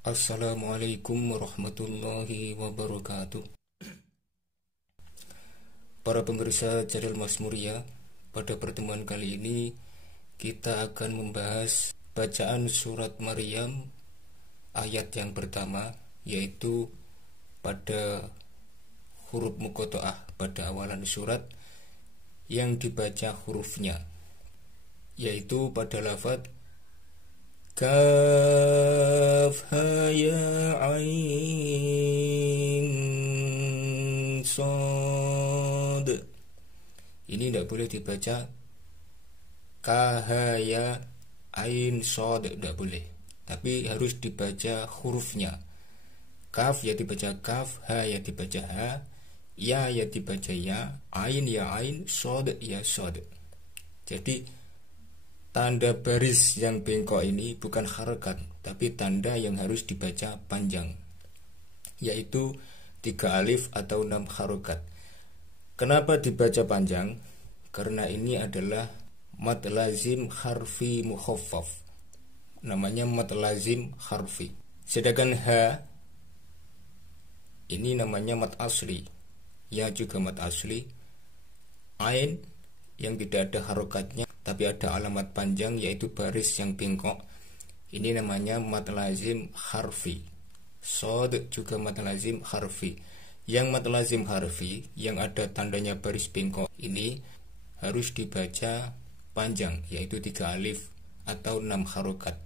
Assalamualaikum warahmatullahi wabarakatuh. Para pemirsa channel Mas Muria, pada pertemuan kali ini kita akan membahas bacaan surat Maryam ayat yang pertama, yaitu pada huruf muqatta'ah pada awalan surat yang dibaca hurufnya, yaitu pada lafaz Kaf ha ya ain sod. Ini tidak boleh dibaca kahaya ain sod, tidak boleh, tapi harus dibaca hurufnya. Kaf ya dibaca kaf, ha ya dibaca ha, ya ya dibaca ya, ain ya ain, sod ya sod. Jadi tanda baris yang bengkok ini bukan harokat, tapi tanda yang harus dibaca panjang, yaitu 3 alif atau 6 harokat. Kenapa dibaca panjang? Karena ini adalah mad lazim harfi mukhaffaf, namanya mad lazim harfi. Sedangkan ha ini namanya mad asli, ya juga mad asli. Ain yang tidak ada harokatnya tapi ada alamat panjang, yaitu baris yang bengkok, ini namanya mad lazim harfi. Sod juga mad lazim harfi. Yang mad lazim harfi yang ada tandanya baris bengkok ini harus dibaca panjang, yaitu 3 alif atau 6 harokat.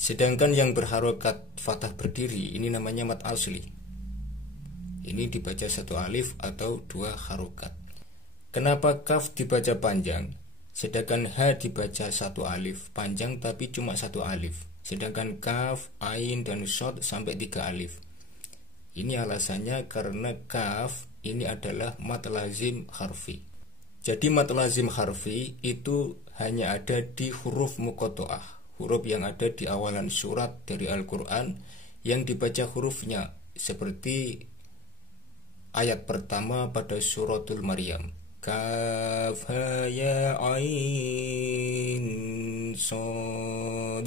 Sedangkan yang berharokat fathah berdiri ini namanya mad asli. Ini dibaca 1 alif atau 2 harokat. Kenapa kaf dibaca panjang? Sedangkan ha dibaca 1 alif panjang tapi cuma 1 alif. Sedangkan kaf, ain, dan shod sampai 3 alif. Ini alasannya karena kaf ini adalah mad lazim harfi. Jadi mad lazim harfi itu hanya ada di huruf muqatta'ah, huruf yang ada di awalan surat dari Al-Quran yang dibaca hurufnya, seperti ayat pertama pada suratul Maryam. Kaf ha ya ain sod.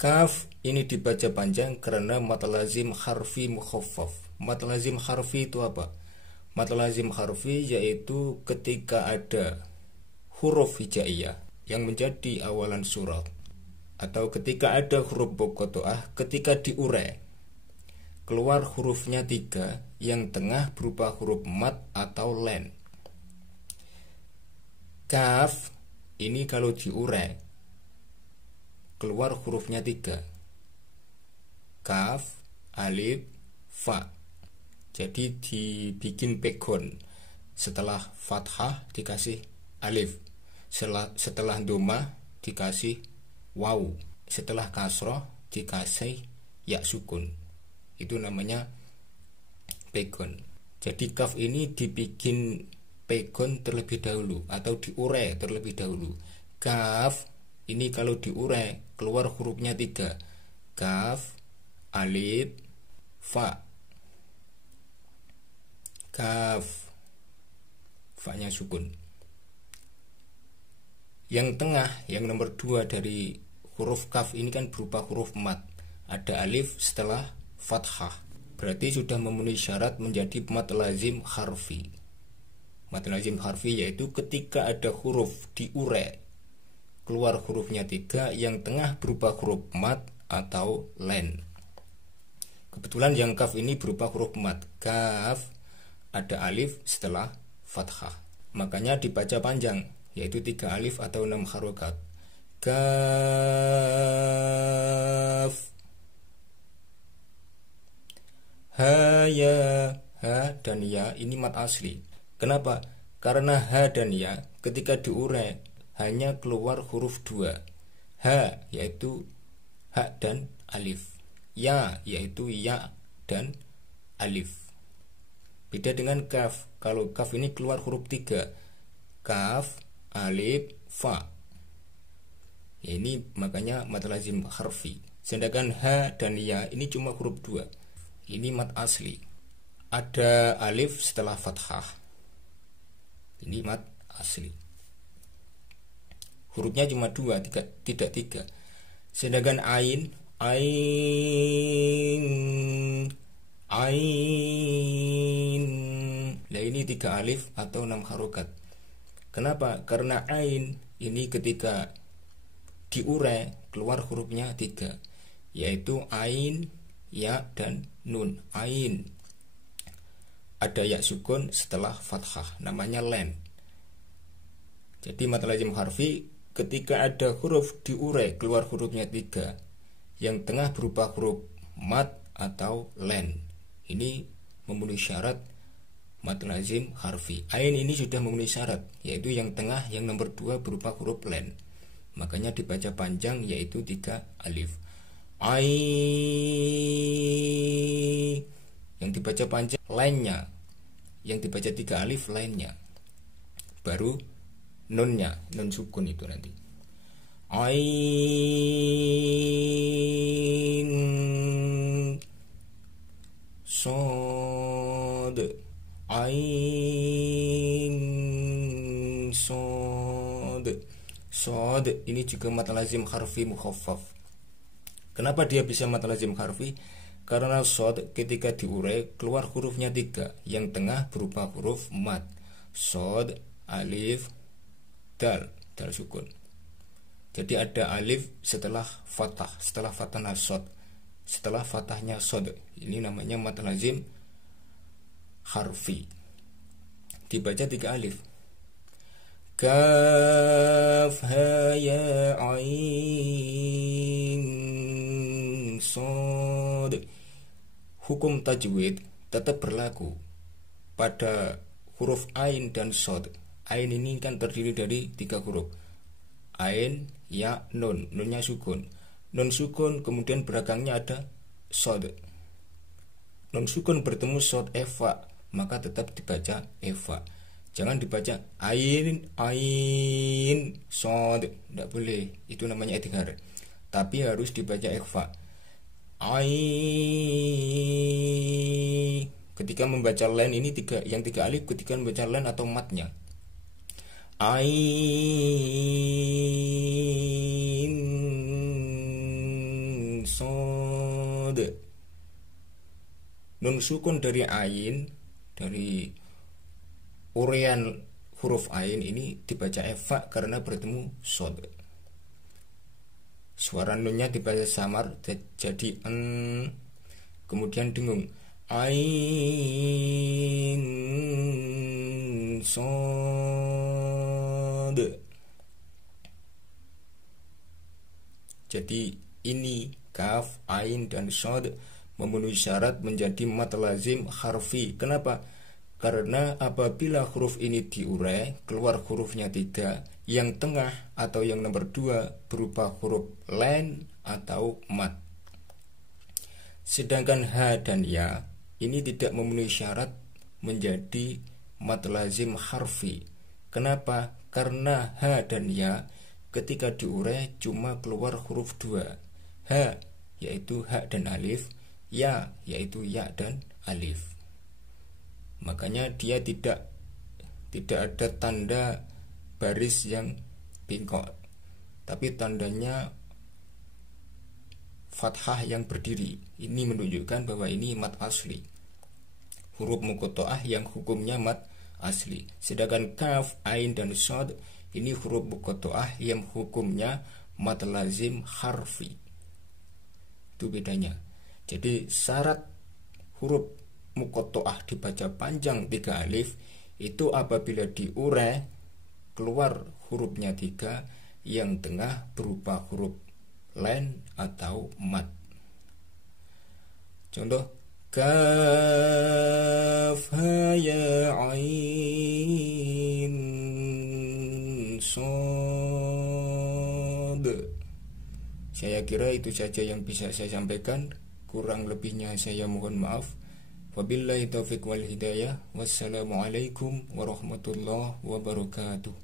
Kaf ini dibaca panjang karena mad lazim harfi mukhaffaf. Mad lazim harfi itu apa? Mad lazim harfi yaitu ketika ada huruf hijaiyah yang menjadi awalan surat, atau ketika ada huruf muqatta'ah, ketika diurai keluar hurufnya 3 yang tengah berupa huruf mad atau len. Kaf ini kalau diurai keluar hurufnya 3, kaf, alif, fa. Jadi dibikin pegon, setelah fathah dikasih alif, setelah dhamma dikasih waw, setelah kasroh dikasih ya sukun. Itu namanya pegon. Jadi kaf ini dibikin pegon terlebih dahulu atau diurai terlebih dahulu. Kaf ini kalau diurai keluar hurufnya 3, kaf, alif, fa. Kaf, fa-nya sukun. Yang tengah, yang nomor 2 dari huruf kaf ini kan berupa huruf mad, ada alif setelah fathah, berarti sudah memenuhi syarat menjadi mad lazim harfi. Mad lazim harfi yaitu ketika ada huruf diurai keluar hurufnya 3 yang tengah berupa huruf mad atau len. Kebetulan yang kaf ini berupa huruf mad, kaf ada alif setelah fathah, makanya dibaca panjang, yaitu 3 alif atau 6 harokat. Kaf. Ha ya, ha dan ya ini mad asli. Kenapa? Karena ha dan ya ketika diurai hanya keluar huruf 2. Ha yaitu ha dan alif, ya yaitu ya dan alif. Beda dengan kaf. Kalau kaf ini keluar huruf 3, kaf, alif, fa. Ini makanya mad lazim harfi. Sedangkan ha dan ya ini cuma huruf 2. Ini mad asli. Ada alif setelah fathah. Ini mad asli. Hurufnya cuma 2, tidak 3. Sedangkan ain, nah ini 3 alif atau 6 harokat. Kenapa? Karena ain ini ketika diurai keluar hurufnya 3, yaitu ain, ya, dan nun. Ain ada ya sukun setelah fathah, namanya len. Jadi mad lazim harfi ketika ada huruf diurai keluar hurufnya 3, yang tengah berupa huruf mad atau len, ini memenuhi syarat mad lazim harfi. Ain ini sudah memenuhi syarat, yaitu yang tengah yang nomor 2 berupa huruf len, makanya dibaca panjang, yaitu 3 alif. Yang dibaca panjang lainnya, yang dibaca 3 alif lainnya, baru nunnya, nun sukun itu nanti. Ain sod, ain sod. Sod ini juga mad lazim harfi mukhaffaf. Kenapa dia bisa mad lazim harfi? Karena sod ketika diurai keluar hurufnya 3, yang tengah berupa huruf mad. Sod, alif, dal, dal sukun. Jadi ada alif setelah fathah, setelah fathahnya sod, setelah fathahnya sod. Ini namanya mad lazim harfi. Dibaca 3 alif. Kaf ha ya ain sod. Hukum tajwid tetap berlaku pada huruf ain dan sod. Ain ini kan terdiri dari 3 huruf, ain, ya, nun. Nunnya sukun. Nun sukun kemudian belakangnya ada sod. Nun sukun bertemu sod eva, maka tetap dibaca eva. Jangan dibaca ain, ain, sod. Tidak boleh, itu namanya idghar. Tapi harus dibaca eva. Ain. Ketika membaca len ini yang 3 alif ketika membaca len atau matnya. Ain sod. Nun sukun dari ain, dari urian huruf ain ini dibaca eva karena bertemu sod. Suara nunnya dibaca samar jadi kemudian dengung. Ain sod. Jadi ini kaf, ain, dan sod memenuhi syarat menjadi mad lazim harfi. Kenapa? Karena apabila huruf ini diurai keluar hurufnya 3, yang tengah atau yang nomor 2 berupa huruf len atau mad. Sedangkan ha dan ya ini tidak memenuhi syarat menjadi mad lazim harfi. Kenapa? Karena ha dan ya ketika diurai cuma keluar huruf 2. Ha yaitu ha dan alif, ya yaitu ya dan alif. Makanya dia tidak ada tanda baris yang bengkok, tapi tandanya fathah yang berdiri. Ini menunjukkan bahwa ini mad asli, huruf muqatta'ah yang hukumnya mad asli. Sedangkan kaf, ain, dan sod ini huruf muqatta'ah yang hukumnya mad lazim harfi. Itu bedanya. Jadi syarat huruf muqatta'ah dibaca panjang 3 alif itu apabila diurai keluar hurufnya 3, yang tengah berupa huruf len atau mad. Contoh kaf ha ya ain sod. Saya kira itu saja yang bisa saya sampaikan. Kurang lebihnya saya mohon maaf. Wabillahi taufiq wal hidayah. Wassalamualaikum warahmatullahi wabarakatuh.